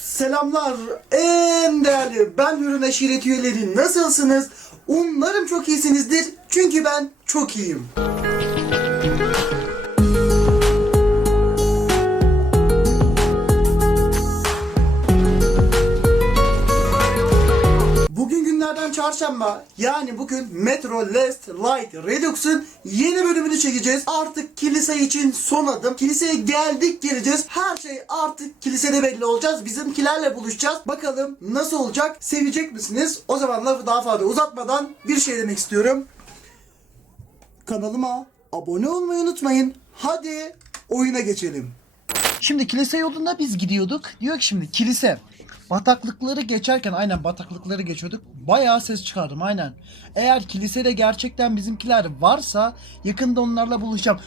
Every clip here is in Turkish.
Selamlar en değerli ben Hürün Aşiret üyeleri nasılsınız? Umarım çok iyisinizdir çünkü ben çok iyiyim. Günlerden çarşamba yani bugün Metro Last Light Redux'un yeni bölümünü çekeceğiz. Artık kilise için son adım. Kiliseye geldik geleceğiz. Her şey artık kilisede belli olacağız. Bizimkilerle buluşacağız. Bakalım nasıl olacak? Sevecek misiniz? O zaman lafı daha fazla uzatmadan bir şey demek istiyorum. Kanalıma abone olmayı unutmayın. Hadi oyuna geçelim. Şimdi kilise yolunda biz gidiyorduk. Diyor ki şimdi kilise. Bataklıkları geçerken aynen bataklıkları geçiyorduk. Bayağı ses çıkardım aynen. Eğer kilisede gerçekten bizimkiler varsa yakında onlarla buluşacağım.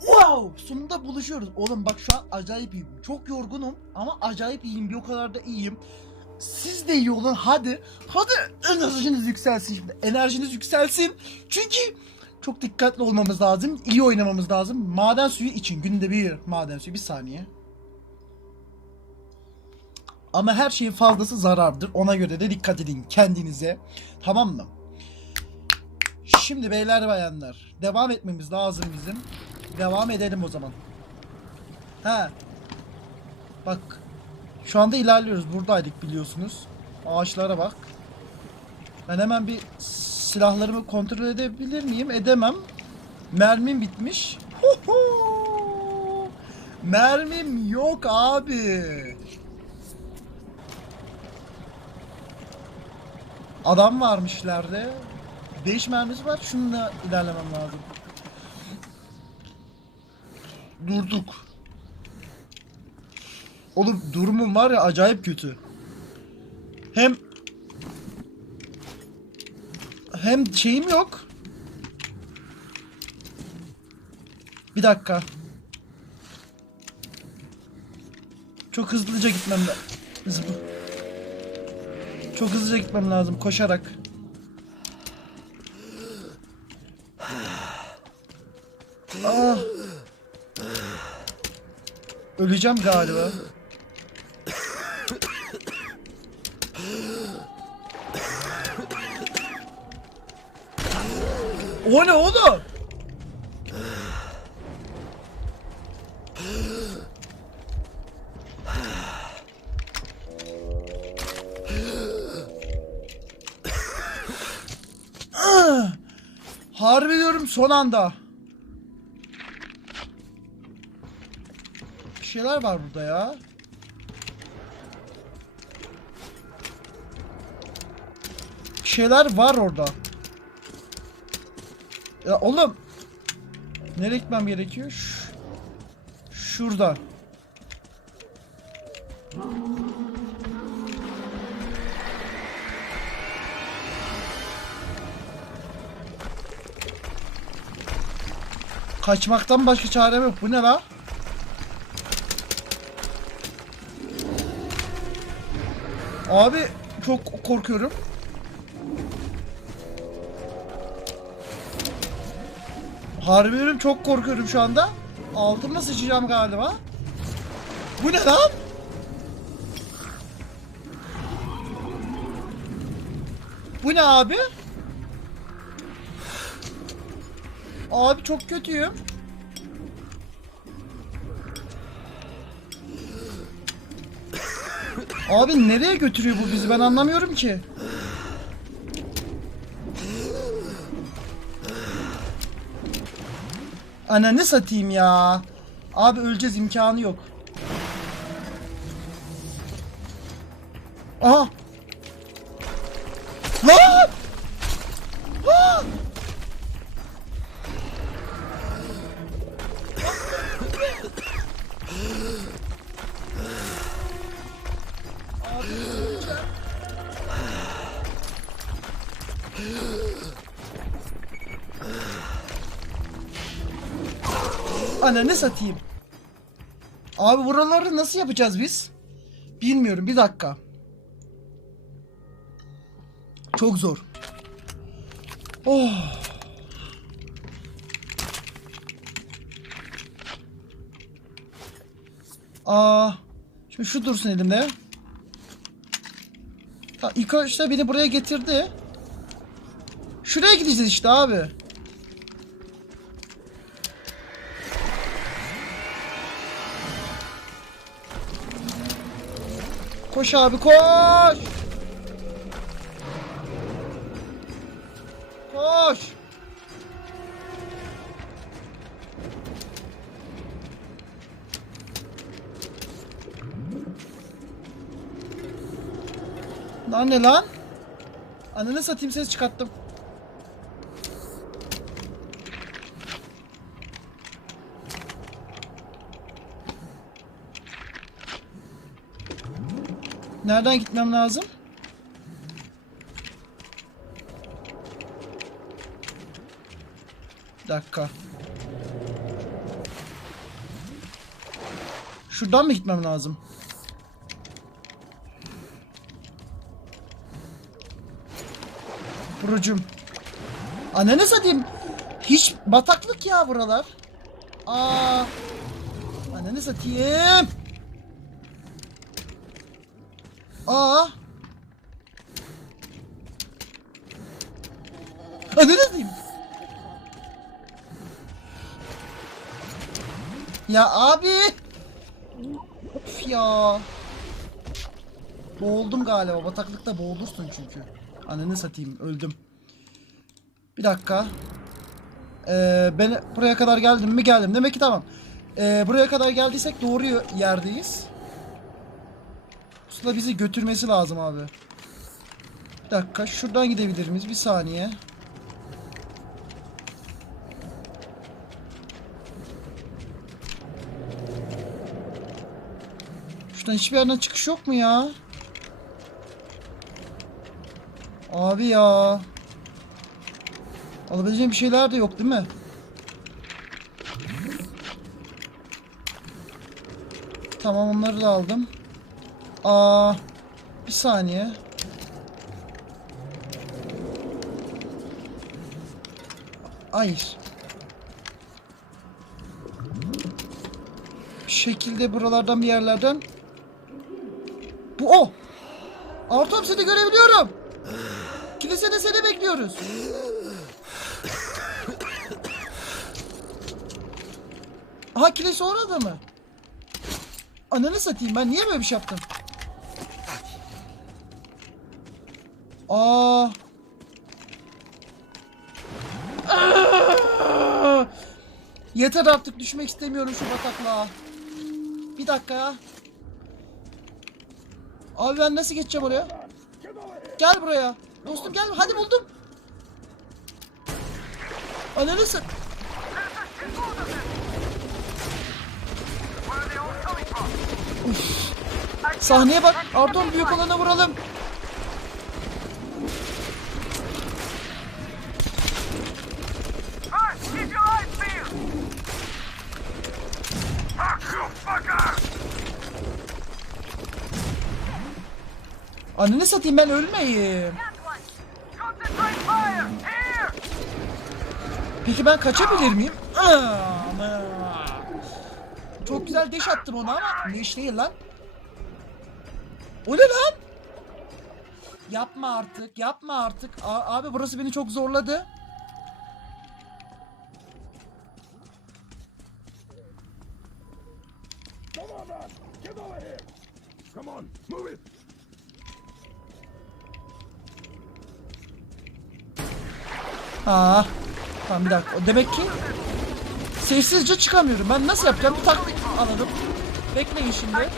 Wow! Sonunda buluşuyoruz. Oğlum bak şu an acayip iyiyim. Çok yorgunum ama acayip iyiyim. Bir o kadar da iyiyim. Siz de iyi olun hadi. Hadi enerjiniz yükselsin şimdi. Enerjiniz yükselsin. Çünkü çok dikkatli olmamız lazım. iyi oynamamız lazım. Maden suyu için günde bir maden suyu. Bir saniye. Ama her şeyin fazlası zarardır. Ona göre de dikkat edin kendinize. Tamam mı? Şimdi beyler bayanlar. Devam etmemiz lazım bizim. Devam edelim o zaman. Ha. Bak. Şu anda ilerliyoruz. Buradaydık biliyorsunuz. Ağaçlara bak. Ben hemen bir silahlarımı kontrol edebilir miyim? Edemem. Mermim bitmiş. Mermim yok abi. Adam varmış ileride. 5 mermisi var. Şununla ilerlemem lazım. Durduk. Oğlum durumum var ya acayip kötü. Hem hem şeyim yok. Bir dakika. Çok hızlıca gitmem lazım. Çok hızlıca gitmem lazım koşarak. Ah. Öleceğim galiba. O ne oğlum? Son anda. Bir şeyler var burada ya. Bir şeyler var orada. Ya oğlum. Nereye gitmem gerekiyor? Ş şurada. Kaçmaktan başka çarem yok. Bu ne la? Abi çok korkuyorum. Harbi diyorum, çok korkuyorum şu anda. Altıma sıçacağım galiba. Bu ne lan? Bu ne abi? Abi çok kötüyüm. Abi nereye götürüyor bu bizi ben anlamıyorum ki. Ananı satayım ya. Abi öleceğiz imkanı yok. Aha. Ananı satayım. Abi buraları nasıl yapacağız biz? Bilmiyorum bir dakika. Çok zor. Oh. Aa. Şimdi şu dursun elimde. Ta, ilk başta beni buraya getirdi. Şuraya gideceğiz işte abi. Koş abi koş. Koş. Lan ne lan? Ananı satayım ses çıkarttım. Nereden gitmem lazım? Bir dakika. Şuradan mı gitmem lazım? Burucum. Ananı satayım. Hiç bataklık ya buralar. Aa. Ananı satayım. Aa. Ananı satayım. Ya abi. Of ya. Boğuldum galiba. Bataklıkta boğulursun çünkü. Ananı satayım. Öldüm. Bir dakika. Ee, ben buraya kadar geldim mi geldim. Demek ki tamam. Ee, buraya kadar geldiysek doğru yerdeyiz. Pusula bizi götürmesi lazım abi. Bir dakika. Şuradan gidebilir miyiz? Bir saniye. Şuradan hiçbir yerden çıkış yok mu ya? Abi ya. Alabileceğim bir şeyler de yok değil mi? Tamam onları da aldım. Aa, bir saniye. Hayır. Bir şekilde buralardan bir yerlerden. Bu o. Artom seni görebiliyorum. Kilisede seni bekliyoruz. Aha kilise orada mı? Ananı satayım ben niye böyle bir şey yaptım? Aa. Yeter artık düşmek istemiyorum şu bataklığa. Bir dakika ya. Abi ben nasıl geçeceğim oraya? Gel buraya. Dostum gel. Hadi buldum. Ananı sat. Sahneye bak. Ardon büyük olana vuralım. Ananı satayım ben ölmeyeyim. Peki ben kaçabilir miyim? Ama. Çok güzel deş attım ona ama deş değil lan. O ne lan? Yapma artık, yapma artık. A- abi burası beni çok zorladı. Aa. Tamam bir dakika. Demek ki sessizce çıkamıyorum. Ben nasıl yapacağım? Bir taktik alalım. Bekleyin şimdi.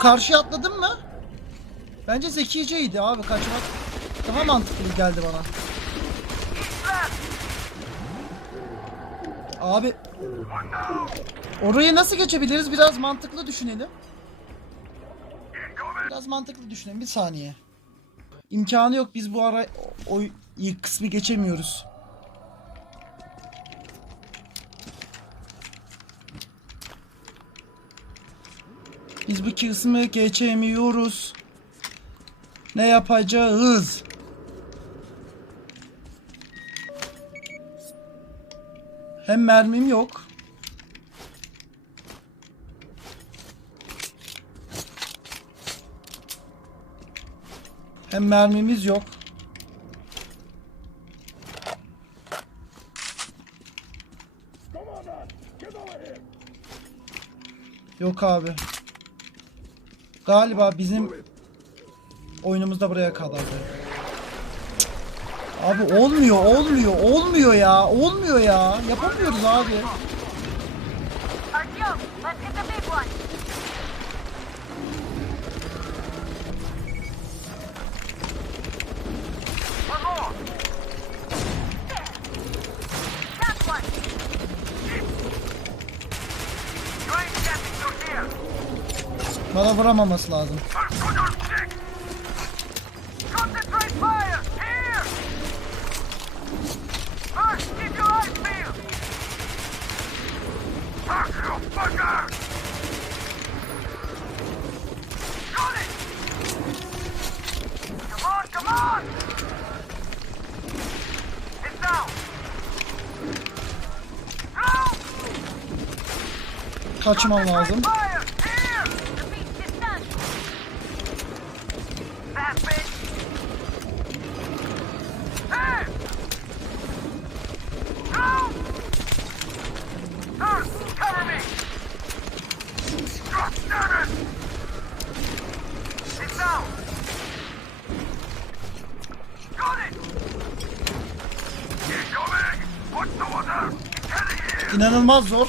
Karşıya atladım mı? Bence zekiceydi abi kaçmak. Daha mantıklı geldi bana. Abi orayı nasıl geçebiliriz? Biraz mantıklı düşünelim. Biraz mantıklı düşünelim. Bir saniye. İmkanı yok. Biz bu ara o, o kısmı geçemiyoruz. Biz bu kısmı geçemiyoruz. Ne yapacağız? Hem mermim yok. Hem mermimiz yok. Yok abi. Galiba bizim oyunumuz da buraya kadardı. Abi olmuyor, olmuyor, olmuyor ya, olmuyor ya. Yapamıyoruz abi. Artyom, let's hit Heading here! İnanılmaz zor.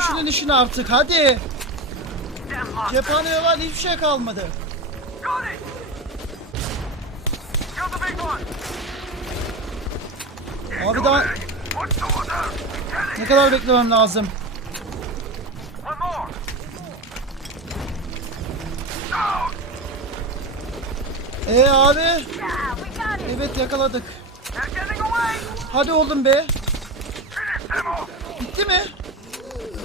bitirin şunun işini artık. Hadi. Cephaneye var hiçbir şey kalmadı. Abi daha ne kadar beklemem lazım? Ee abi. Evet yakaladık. Hadi oğlum be. Bitti mi?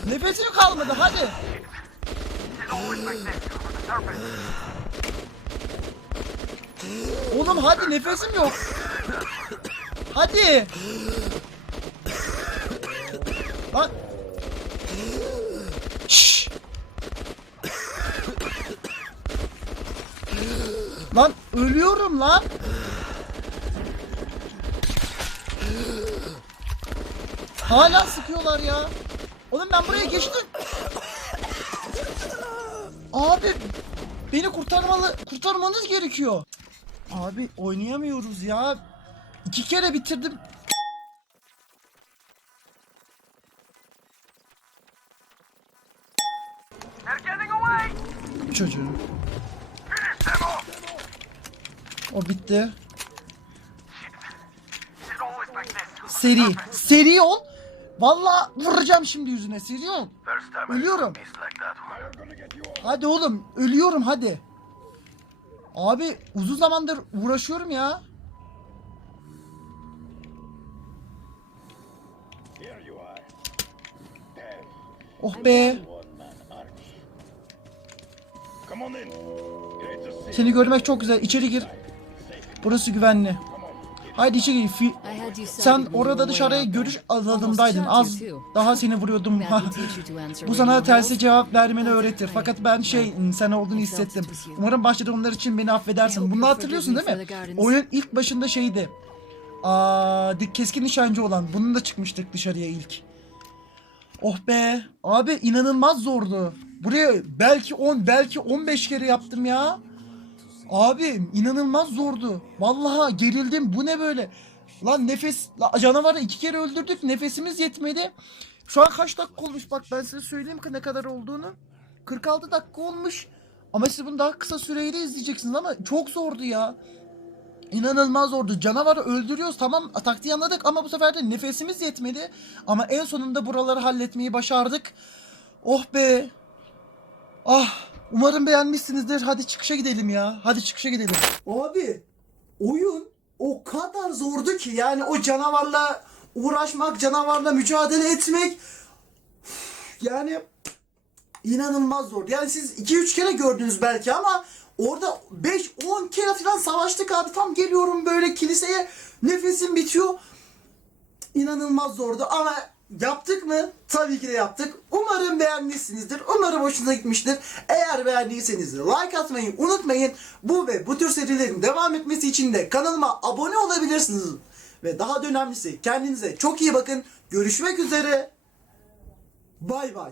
Nefesim kalmadı hadi. Oğlum hadi nefesim yok. Hadi. Şşş. Lan ölüyorum lan. Hala sıkıyorlar ya. Oğlum ben buraya geçtim. Abi beni kurtarmalı kurtarmanız gerekiyor. Abi oynayamıyoruz ya. İki kere bitirdim. Çocuğu. O bitti. Seri. Seri ol. Valla vuracağım şimdi yüzüne. I Ölüyorum. Hadi oğlum. Ölüyorum hadi. Abi uzun zamandır uğraşıyorum ya. Oh be. Seni görmek çok güzel. İçeri gir. Burası güvenli. Haydi içeri gir. Fi- Sen orada dışarıya görüş. Almost Az daha seni vuruyordum. Bu sana tersi cevap vermeni öğretir. Fakat ben şey sen olduğunu hissettim. Umarım başta onlar için beni affedersin. Bunu hatırlıyorsun değil mi? Oyunun ilk başında şeydi. Aa, dik- keskin nişancı olan. Bunun da çıkmıştık dışarıya ilk. Oh be. Abi inanılmaz zordu. Buraya belki 10 belki 15 kere yaptım ya. Abi inanılmaz zordu. Vallahi gerildim. Bu ne böyle? Lan nefes canavarı iki kere öldürdük. Nefesimiz yetmedi. Şu an kaç dakika olmuş? Bak ben size söyleyeyim ki ne kadar olduğunu. 46 dakika olmuş. Ama siz bunu daha kısa süreyle izleyeceksiniz ama çok zordu ya. İnanılmaz zordu. Canavarı öldürüyoruz tamam taktiği anladık ama bu sefer de nefesimiz yetmedi. Ama en sonunda buraları halletmeyi başardık. Oh be. Ah umarım beğenmişsinizdir. Hadi çıkışa gidelim ya. Hadi çıkışa gidelim. Abi oyun o kadar zordu ki yani o canavarla uğraşmak, canavarla mücadele etmek yani inanılmaz zordu. Yani siz 2-3 kere gördünüz belki ama orada 5-10 kere falan savaştık abi. Tam geliyorum böyle kiliseye nefesim bitiyor. İnanılmaz zordu ama yaptık mı? Tabii ki de yaptık. Umarım beğenmişsinizdir. Umarım hoşunuza gitmiştir. Eğer beğendiyseniz like atmayı unutmayın. Bu ve bu tür serilerin devam etmesi için de kanalıma abone olabilirsiniz. Ve daha da önemlisi kendinize çok iyi bakın. Görüşmek üzere. Bay bay.